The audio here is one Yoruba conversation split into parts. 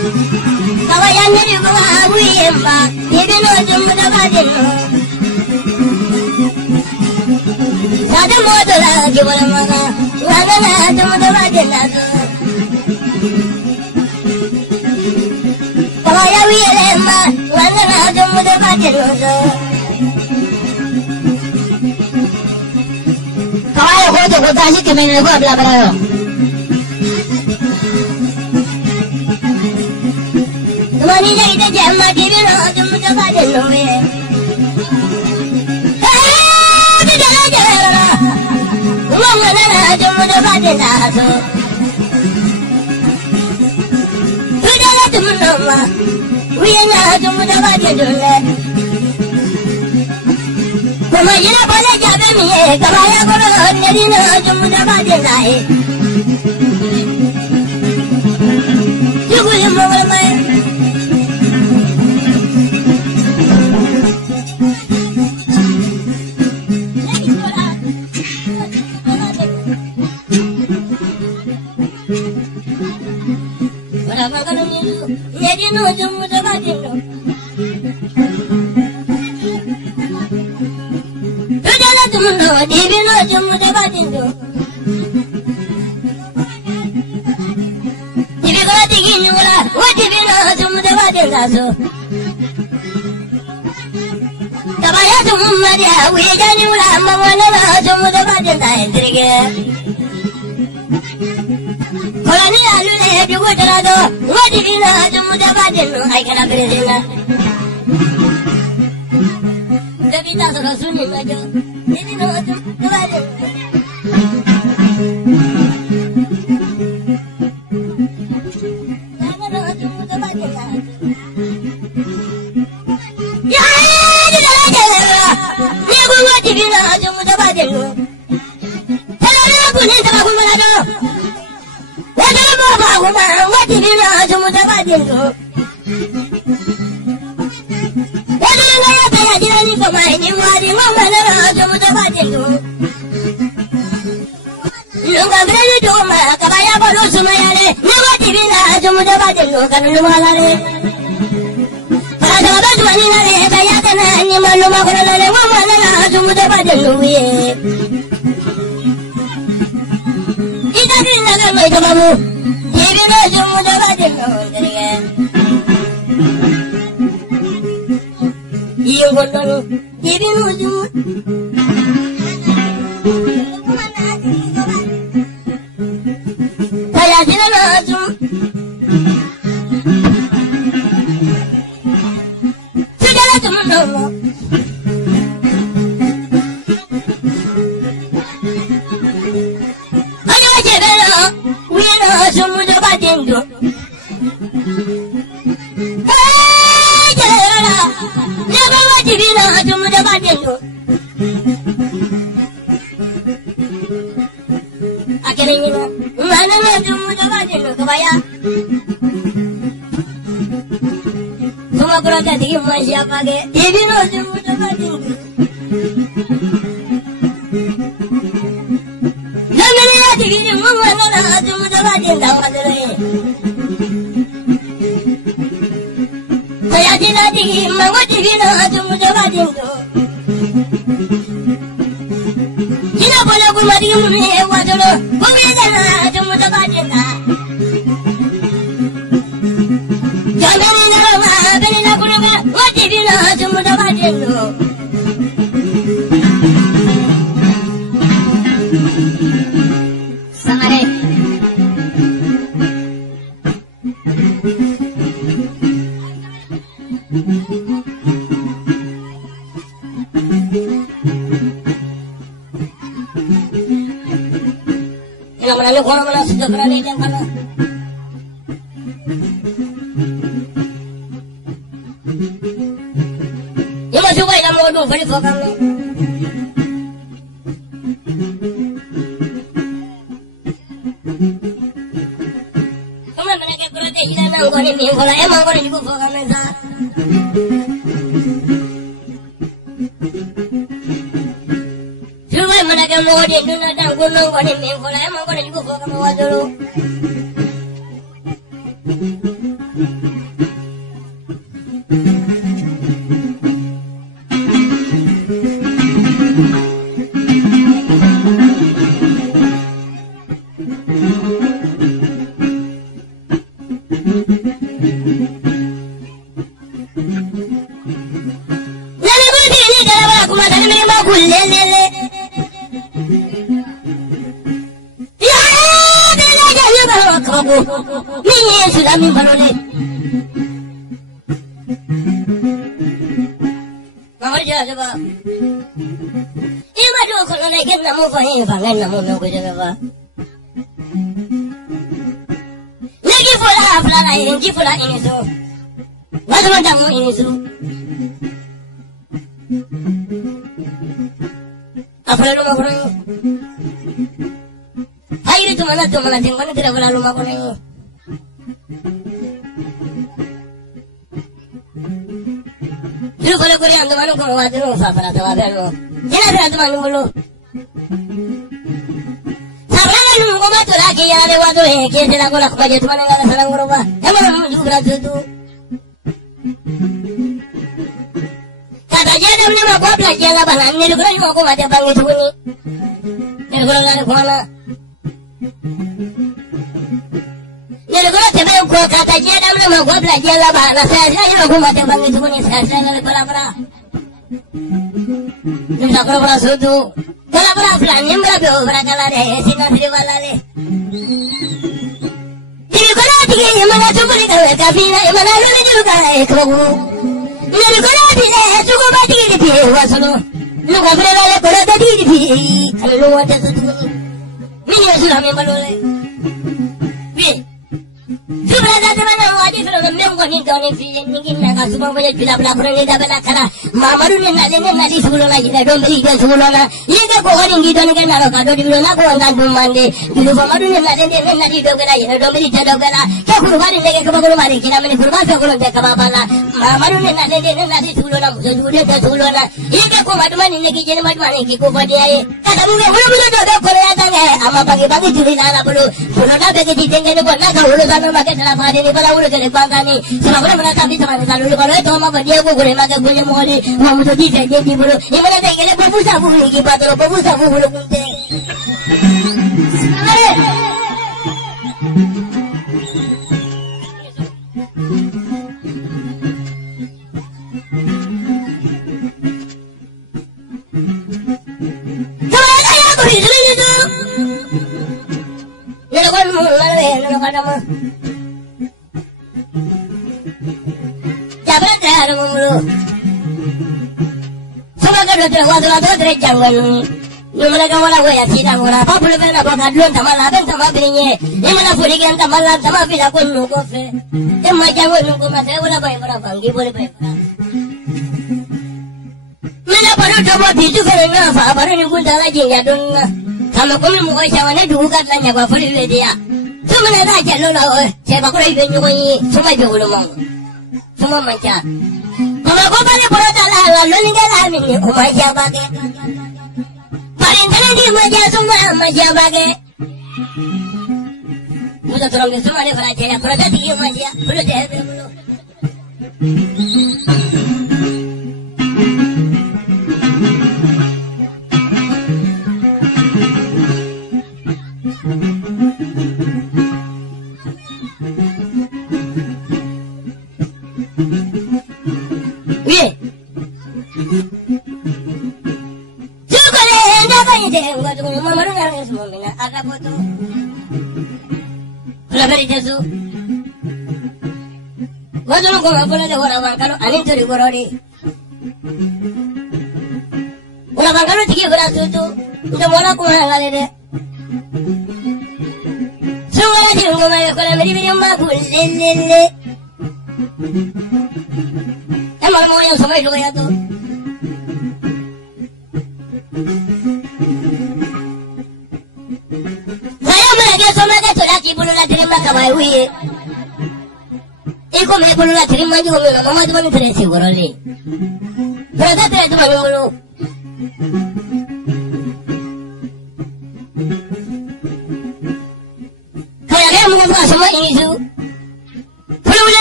Kawaya niri kuma wiyemba, yebino jumuda badino. Sada modola kibara mana, wana jumuda badina. Kawaya wiyemba, wana jumuda badino. Kawaya hoje hotashi kimene ko abla barayo. Mani jai de jamma kibino jumuda badino me. Jumuda badina so. Tudala tumunoma, wiyana jumuda badino. Mama jina pale jabe miye, kabaya koro nerino jumuda badina he. Juguli mawala mai. Nerino jumuda badino. Tudala tumunoma, divino jumuda badino. Divino tiginyula, divino jumuda badino so. Kabaya tumumariya, wiyanyula, mawana jumuda badino entrige. Kolani alune jugudarado, divino jumuda badino aikana presina. Davita solo suni majo, divino jumuda badino.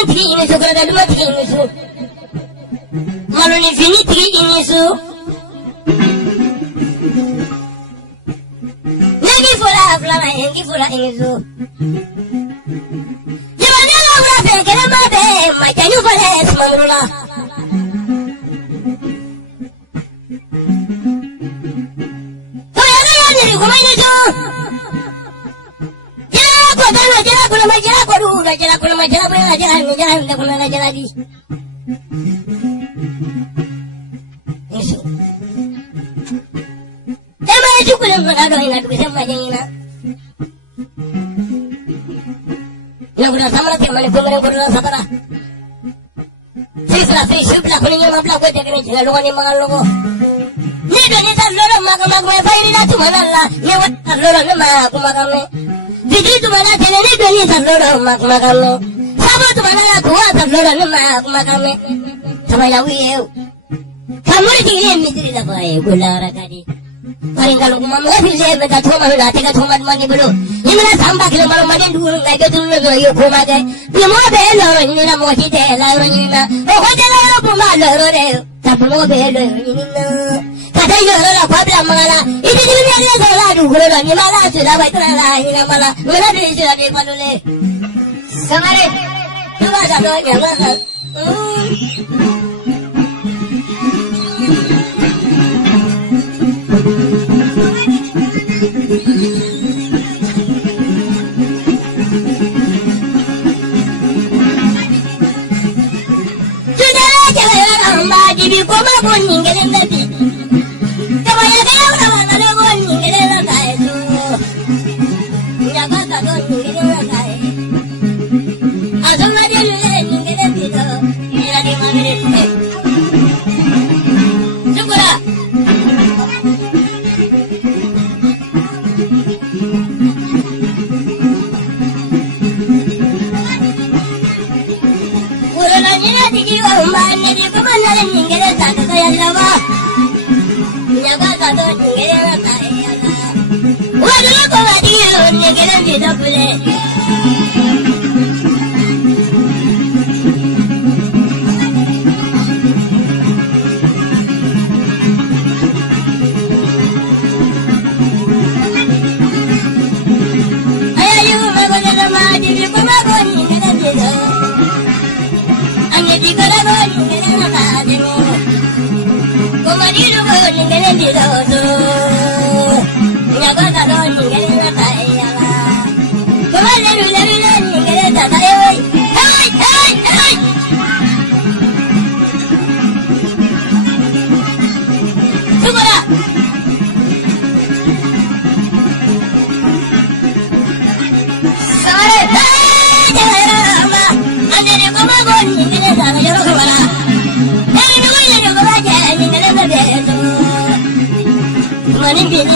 tigi ini su kura duma tigi ini su malu ni fini tigi ini su nagi fura flama ngi fura ini su jabana la ura fe kera ma be ma tanyu fale smamrula to ya ni ko mai ne jo jara kuna majara ko duga jara kuna majara bana jara ni jara nda kuna jara di eso tema ju kuna ngado ina tu sema jina na kuna samara te mane ko mane ko na sabara sisla sisla kuna ni mabla ko te kene jina logo ni mangal logo ni do ni ta loro maga maga me bayri na tu manalla ni wa loro na ma ko maga me Didi tu mana tene ni doni samloro mak makame. Sabo tu mana kuwa samloro ni mak makame. Sampai lawi eu. Kamu ni tinggi ni diri dah baik gula rakadi. Paling kalau kumam nggak sih saya mereka cuma malu dah tega cuma mandi dulu. Ini mana sampai kilo malu mandi dulu nggak gitu dulu yo kuma deh. Dia mau belo ini na mau kita lalu ini na. Oh kau jalan lalu kuma lalu deh. Tapi mau belo ini na. Kata yo lalu apa bilang mengalah. Ini jadi ni ada salah dulu lalu ni malah sudah baik terlalu ini malah. Mana dia sudah di palu le. Kemarin tu bahasa doanya malah. Bibi koma bon ningere nabi kama ya ga ya na na bon ningere na kai tu ya ga ka don ningere na kai azam na de le ningere bido ira de magere chukura urana ni na digi wa mbane de kama na ningere ta ka ya lava ya ga ka don ningere na kai ya la wa de ko ga di lo ningere bido pule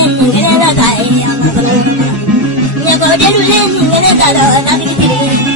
Ningere na kai, ya ko de lu le ningere ta do na bi